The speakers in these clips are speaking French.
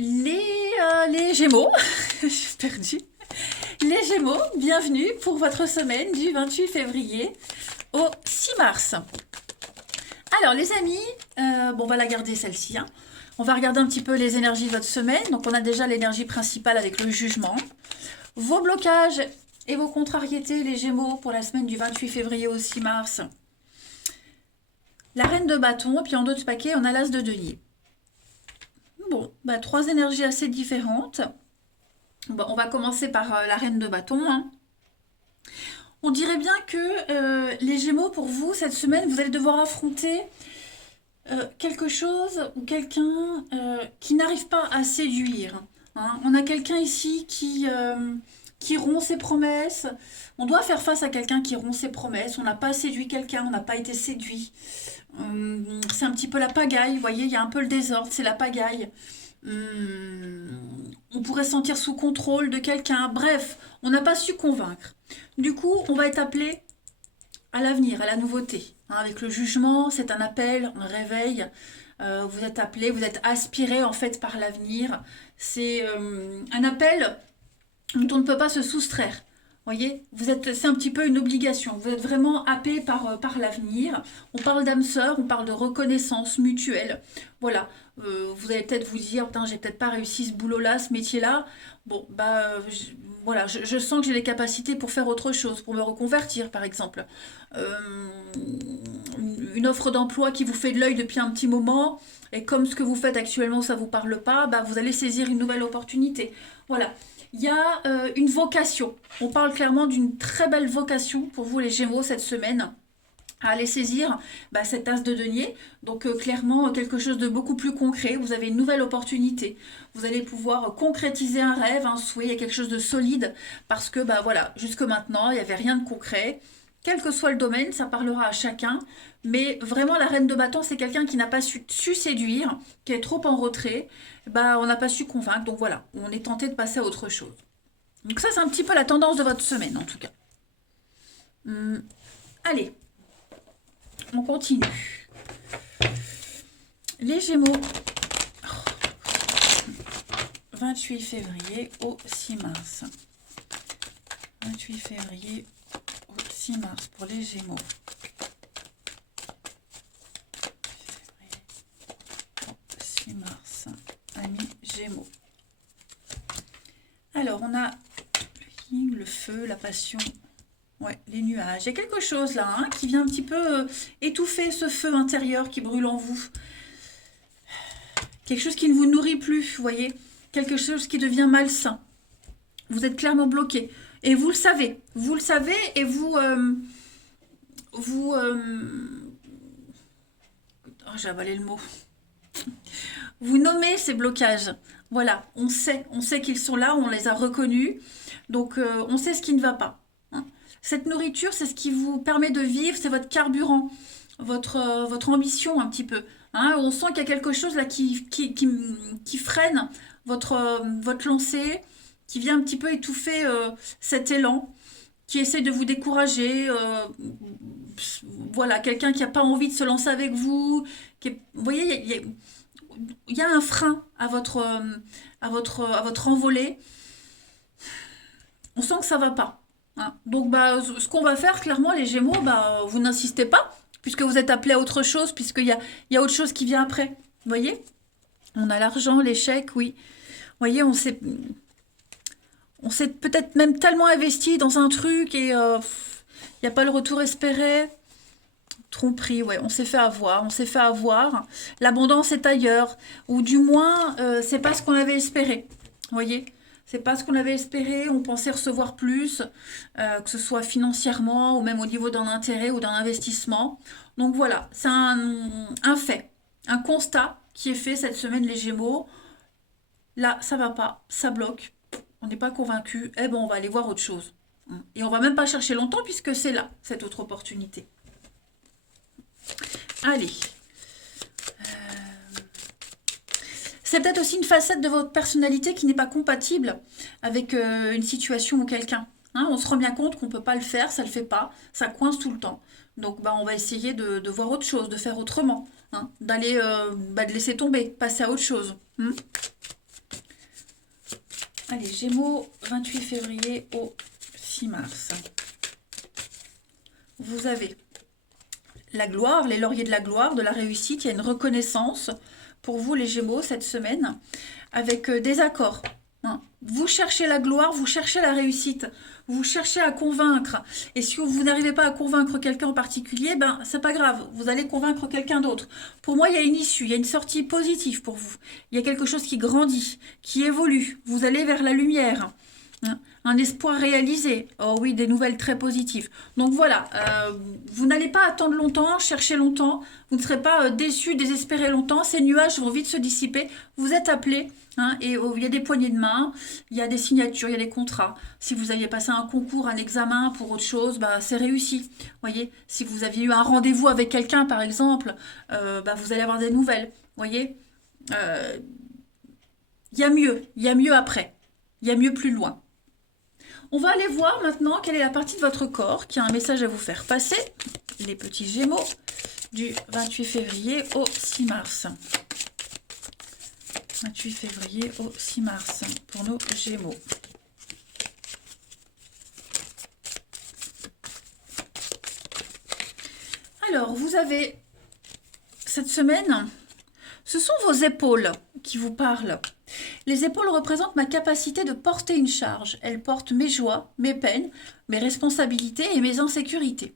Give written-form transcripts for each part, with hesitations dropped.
Les Gémeaux, je suis perdue. Les Gémeaux, bienvenue pour votre semaine du 28 février au 6 mars. Alors les amis, bon, on va la garder celle-ci, hein. On va regarder un petit peu les énergies de votre semaine. Donc on a déjà l'énergie principale avec le jugement. Vos blocages et vos contrariétés, les Gémeaux, pour la semaine du 28 février au 6 mars. La reine de bâton, puis en dos de paquet, on a l'as de denier. Bon, bah, trois énergies assez différentes. Bon, on va commencer par la reine de bâton, hein. On dirait bien que les Gémeaux, pour vous, cette semaine, vous allez devoir affronter quelque chose ou quelqu'un qui n'arrive pas à séduire, hein. On a quelqu'un ici qui rompt ses promesses. On doit faire face à quelqu'un qui rompt ses promesses. On n'a pas séduit quelqu'un, on n'a pas été séduit. C'est un petit peu la pagaille, vous voyez, il y a un peu le désordre, c'est la pagaille. On pourrait se sentir sous contrôle de quelqu'un. Bref, on n'a pas su convaincre. Du coup, on va être appelé à l'avenir, à la nouveauté, hein. Avec le jugement, c'est un appel, un réveil. Vous êtes appelé, vous êtes aspiré en fait par l'avenir. C'est un appel dont on ne peut pas se soustraire. Voyez, c'est un petit peu une obligation. Vous êtes vraiment happé par l'avenir. On parle d'âme sœur, on parle de reconnaissance mutuelle. Voilà. Vous allez peut-être vous dire, putain, j'ai peut-être pas réussi ce boulot-là, ce métier-là. Bon, bah, voilà, je sens que j'ai les capacités pour faire autre chose, pour me reconvertir, par exemple. Euh, une offre d'emploi qui vous fait de l'œil depuis un petit moment, et comme ce que vous faites actuellement, ça vous parle pas, bah, vous allez saisir une nouvelle opportunité. Voilà. Il y a une vocation. On parle clairement d'une très belle vocation pour vous les Gémeaux cette semaine, à aller saisir bah, cette as de denier. Donc clairement quelque chose de beaucoup plus concret. Vous avez une nouvelle opportunité. Vous allez pouvoir concrétiser un rêve, un souhait, il y a quelque chose de solide parce que bah voilà, jusque maintenant, il n'y avait rien de concret. Quel que soit le domaine, ça parlera à chacun. Mais vraiment, la reine de bâton, c'est quelqu'un qui n'a pas su séduire, qui est trop en retrait. Bah, on n'a pas su convaincre. Donc voilà, on est tenté de passer à autre chose. Donc ça, c'est un petit peu la tendance de votre semaine, en tout cas. Allez, on continue. Les Gémeaux, 28 février au 6 mars. 28 février au 6 mars pour les Gémeaux. 6 mars, amis Gémeaux. Alors, on a le yin, le feu, la passion, ouais, les nuages. Il y a quelque chose là, hein, qui vient un petit peu étouffer ce feu intérieur qui brûle en vous. Quelque chose qui ne vous nourrit plus, vous voyez. Quelque chose qui devient malsain. Vous êtes clairement bloqué. Et vous le savez. Vous le savez et vous... Oh, j'ai avalé le mot. Vous nommez ces blocages. Voilà, on sait qu'ils sont là, on les a reconnus. Donc, on sait ce qui ne va pas, hein. Cette nourriture, c'est ce qui vous permet de vivre, c'est votre carburant, votre ambition un petit peu, hein. On sent qu'il y a quelque chose là qui freine votre lancée, qui vient un petit peu étouffer cet élan, qui essaie de vous décourager. Voilà, quelqu'un qui n'a pas envie de se lancer avec vous. Vous voyez, il y a un frein à votre envolée. On sent que ça va pas, hein. Donc bah, ce qu'on va faire clairement les Gémeaux, bah, vous n'insistez pas, puisque vous êtes appelé à autre chose, puisqu'il y a autre chose qui vient après. Vous voyez, on a l'argent, l'échec, oui. Vous voyez, on s'est peut-être même tellement investi dans un truc et il n'y a pas le retour espéré. Tromperie, ouais, on s'est fait avoir. L'abondance est ailleurs, ou du moins, c'est pas ce qu'on avait espéré. Vous voyez, c'est pas ce qu'on avait espéré. On pensait recevoir plus, que ce soit financièrement ou même au niveau d'un intérêt ou d'un investissement. Donc voilà, c'est un fait, un constat qui est fait cette semaine, les Gémeaux. Là, ça va pas, ça bloque. On n'est pas convaincu. Eh ben, on va aller voir autre chose, hein. Et on va même pas chercher longtemps puisque c'est là, cette autre opportunité. Allez. C'est peut-être aussi une facette de votre personnalité qui n'est pas compatible avec une situation ou quelqu'un, hein. On se rend bien compte qu'on ne peut pas le faire, ça ne le fait pas, ça coince tout le temps. Donc bah, on va essayer de voir autre chose, de faire autrement, hein. De laisser tomber, passer à autre chose, hein. Allez, Gémeaux, 28 février au 6 mars. Vous avez la gloire, les lauriers de la gloire, de la réussite. Il y a une reconnaissance pour vous, les Gémeaux, cette semaine, avec des accords. Hein. Vous cherchez la gloire, vous cherchez la réussite, vous cherchez à convaincre. Et si vous n'arrivez pas à convaincre quelqu'un en particulier, ben c'est pas grave, vous allez convaincre quelqu'un d'autre. Pour moi, il y a une issue, il y a une sortie positive pour vous. Il y a quelque chose qui grandit, qui évolue. Vous allez vers la lumière. Hein. Un espoir réalisé. Oh oui, des nouvelles très positives. Donc voilà, vous n'allez pas attendre longtemps, chercher longtemps. Vous ne serez pas déçus, désespérés longtemps. Ces nuages vont vite se dissiper. Vous êtes appelés. Hein, et il y a des poignées de main, il y a des signatures, il y a des contrats. Si vous aviez passé un concours, un examen pour autre chose, bah, c'est réussi. Voyez, si vous aviez eu un rendez-vous avec quelqu'un, par exemple, bah, vous allez avoir des nouvelles. Voyez, il y a mieux après. Il y a mieux plus loin. On va aller voir maintenant quelle est la partie de votre corps qui a un message à vous faire passer, les petits Gémeaux, du 28 février au 6 mars. 28 février au 6 mars pour nos Gémeaux. Alors, vous avez cette semaine, ce sont vos épaules qui vous parlent. Les épaules représentent ma capacité de porter une charge. Elles portent mes joies, mes peines, mes responsabilités et mes insécurités.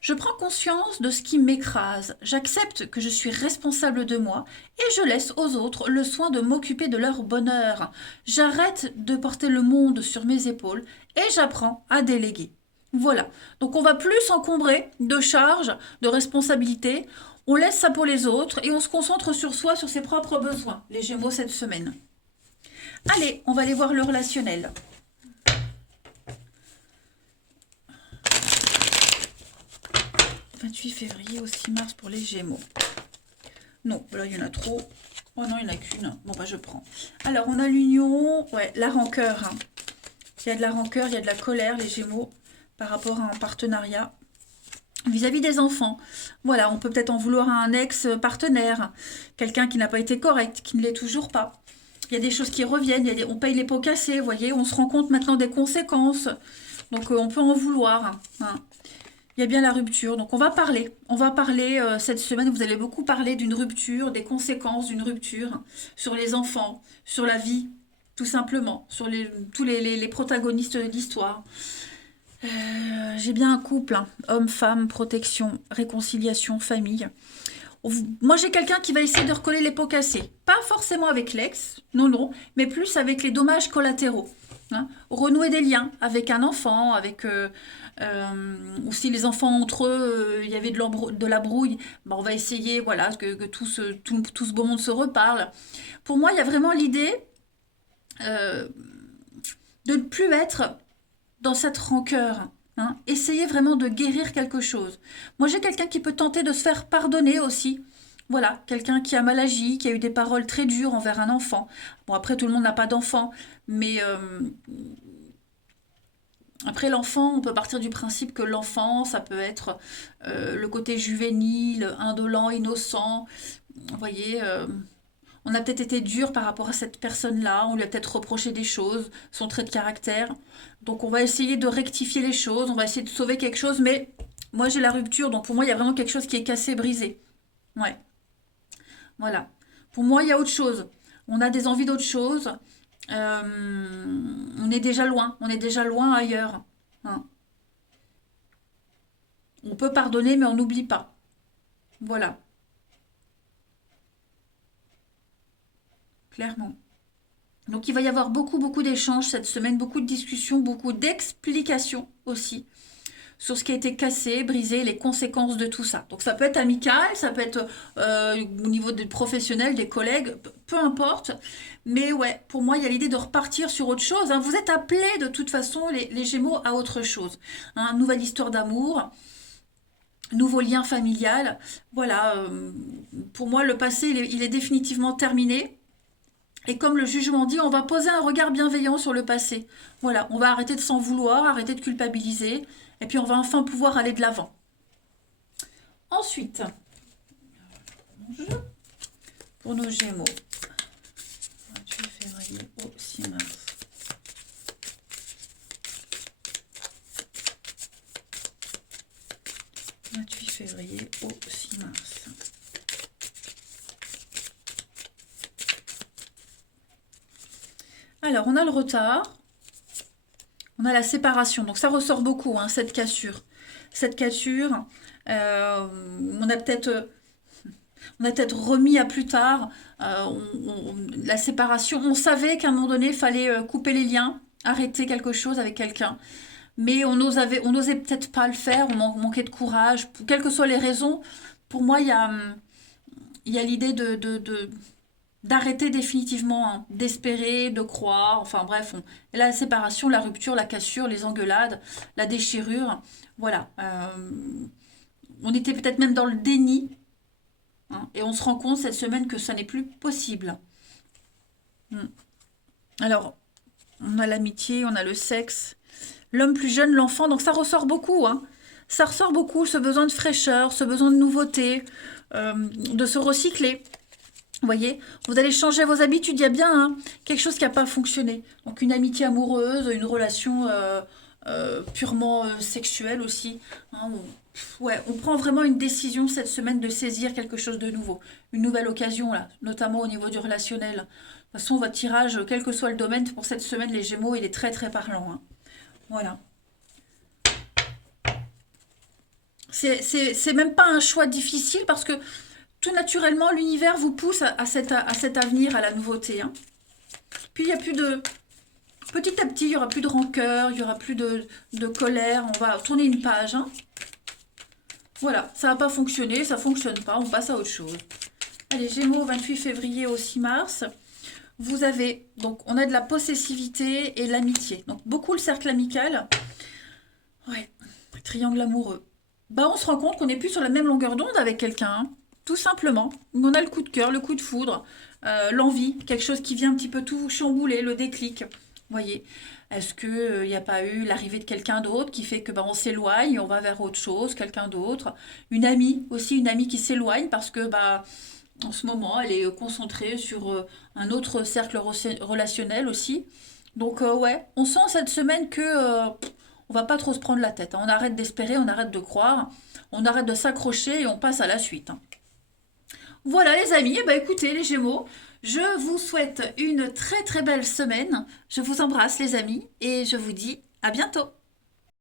Je prends conscience de ce qui m'écrase. J'accepte que je suis responsable de moi et je laisse aux autres le soin de m'occuper de leur bonheur. J'arrête de porter le monde sur mes épaules et j'apprends à déléguer. Voilà. Donc on va plus s'encombrer de charges, de responsabilités. On laisse ça pour les autres et on se concentre sur soi, sur ses propres besoins. Les Gémeaux cette semaine. Allez, on va aller voir le relationnel. « 28 février au 6 mars pour les Gémeaux. » Non, là, il y en a trop. Oh non, il n'y en a qu'une. Bon, bah, je prends. Alors, on a l'union. Ouais, la rancœur. Hein. Il y a de la rancœur, il y a de la colère, les Gémeaux, par rapport à un partenariat. Vis-à-vis des enfants. Voilà, on peut peut-être en vouloir à un ex-partenaire. Quelqu'un qui n'a pas été correct, qui ne l'est toujours pas. Il y a des choses qui reviennent. On paye les pots cassés, vous voyez. On se rend compte maintenant des conséquences. Donc, on peut en vouloir. Hein. Il y a bien la rupture. Donc, on va parler. On va parler cette semaine. Vous allez beaucoup parler d'une rupture, des conséquences d'une rupture sur les enfants, sur la vie, tout simplement, sur tous les protagonistes de l'histoire. J'ai bien un couple, hein. Homme, femme, protection, réconciliation, famille. Moi, j'ai quelqu'un qui va essayer de recoller les pots cassés. Pas forcément avec l'ex, non, mais plus avec les dommages collatéraux. Hein. Renouer des liens avec un enfant, avec... ou si les enfants entre eux, il y avait de la brouille, ben on va essayer voilà, que tout ce beau monde se reparle. Pour moi, il y a vraiment l'idée de ne plus être dans cette rancœur. Hein. Essayez vraiment de guérir quelque chose. Moi, j'ai quelqu'un qui peut tenter de se faire pardonner aussi. Voilà, quelqu'un qui a mal agi, qui a eu des paroles très dures envers un enfant. Bon, après, tout le monde n'a pas d'enfant, mais... Après l'enfant, on peut partir du principe que l'enfant, ça peut être le côté juvénile, indolent, innocent. Vous voyez, on a peut-être été dur par rapport à cette personne-là, on lui a peut-être reproché des choses, son trait de caractère. Donc on va essayer de rectifier les choses, on va essayer de sauver quelque chose, mais moi j'ai la rupture, donc pour moi il y a vraiment quelque chose qui est cassé, brisé. Ouais, voilà. Pour moi il y a autre chose. On a des envies d'autre chose. On est déjà loin ailleurs. Hein. On peut pardonner, mais on n'oublie pas. Voilà, clairement. Donc il va y avoir beaucoup d'échanges cette semaine, beaucoup de discussions, beaucoup d'explications aussi sur ce qui a été cassé, brisé, les conséquences de tout ça. Donc ça peut être amical, ça peut être au niveau des professionnels, des collègues, peu importe. Mais ouais, pour moi, il y a l'idée de repartir sur autre chose. Hein. Vous êtes appelés de toute façon, les Gémeaux, à autre chose. Hein. Nouvelle histoire d'amour, nouveau lien familial. Voilà, pour moi, le passé, il est définitivement terminé. Et comme le jugement dit, on va poser un regard bienveillant sur le passé. Voilà, on va arrêter de s'en vouloir, arrêter de culpabiliser, et puis on va enfin pouvoir aller de l'avant. Ensuite, pour nos Gémeaux, 28 février au 6 mars. février au 6 mars. Alors, on a le retard. On a la séparation. Donc, ça ressort beaucoup, hein, cette cassure. Cette cassure, on a peut-être remis à plus tard la séparation. On savait qu'à un moment donné, il fallait couper les liens, arrêter quelque chose avec quelqu'un. Mais on n'osait peut-être pas le faire, on manquait de courage. Quelles que soient les raisons, pour moi, il y a l'idée d'arrêter définitivement, hein, d'espérer, de croire, enfin bref, la séparation, la rupture, la cassure, les engueulades, la déchirure, voilà. On était peut-être même dans le déni, hein, et on se rend compte cette semaine que ça n'est plus possible. Hmm. Alors, on a l'amitié, on a le sexe, l'homme plus jeune, l'enfant, donc ça ressort beaucoup, hein. Ça ressort beaucoup, ce besoin de fraîcheur, ce besoin de nouveauté, de se recycler. Vous voyez, vous allez changer vos habitudes, il y a bien, hein, quelque chose qui n'a pas fonctionné. Donc une amitié amoureuse, une relation purement sexuelle aussi, hein, ouais, on prend vraiment une décision cette semaine de saisir quelque chose de nouveau. Une nouvelle occasion, là, notamment au niveau du relationnel. De toute façon, votre tirage, quel que soit le domaine, pour cette semaine, les Gémeaux, il est très très parlant, hein. Voilà. C'est même pas un choix difficile parce que tout naturellement, l'univers vous pousse à cet avenir, à la nouveauté, hein. Puis il n'y a plus de... Petit à petit, il n'y aura plus de rancœur, il n'y aura plus de colère. On va tourner une page, hein. Voilà, ça n'a pas fonctionné, ça ne fonctionne pas, on passe à autre chose. Allez, Gémeaux, 28 février au 6 mars. Vous avez, donc, on a de la possessivité et l'amitié. Donc, beaucoup le cercle amical. Ouais, triangle amoureux. Bah, on se rend compte qu'on n'est plus sur la même longueur d'onde avec quelqu'un, hein. Tout simplement. On a le coup de cœur, le coup de foudre, l'envie, quelque chose qui vient un petit peu tout chambouler, le déclic. Vous voyez, est-ce qu'il n'y a pas eu l'arrivée de quelqu'un d'autre qui fait que bah, on s'éloigne, on va vers autre chose, quelqu'un d'autre. Une amie aussi, une amie qui s'éloigne parce que bah, en ce moment, elle est concentrée sur un autre cercle relationnel aussi. Donc ouais, on sent cette semaine que on va pas trop se prendre la tête, hein. On arrête d'espérer, on arrête de croire, on arrête de s'accrocher et on passe à la suite, hein. Voilà les amis, eh ben, écoutez les Gémeaux, je vous souhaite une très très belle semaine. Je vous embrasse les amis et je vous dis à bientôt.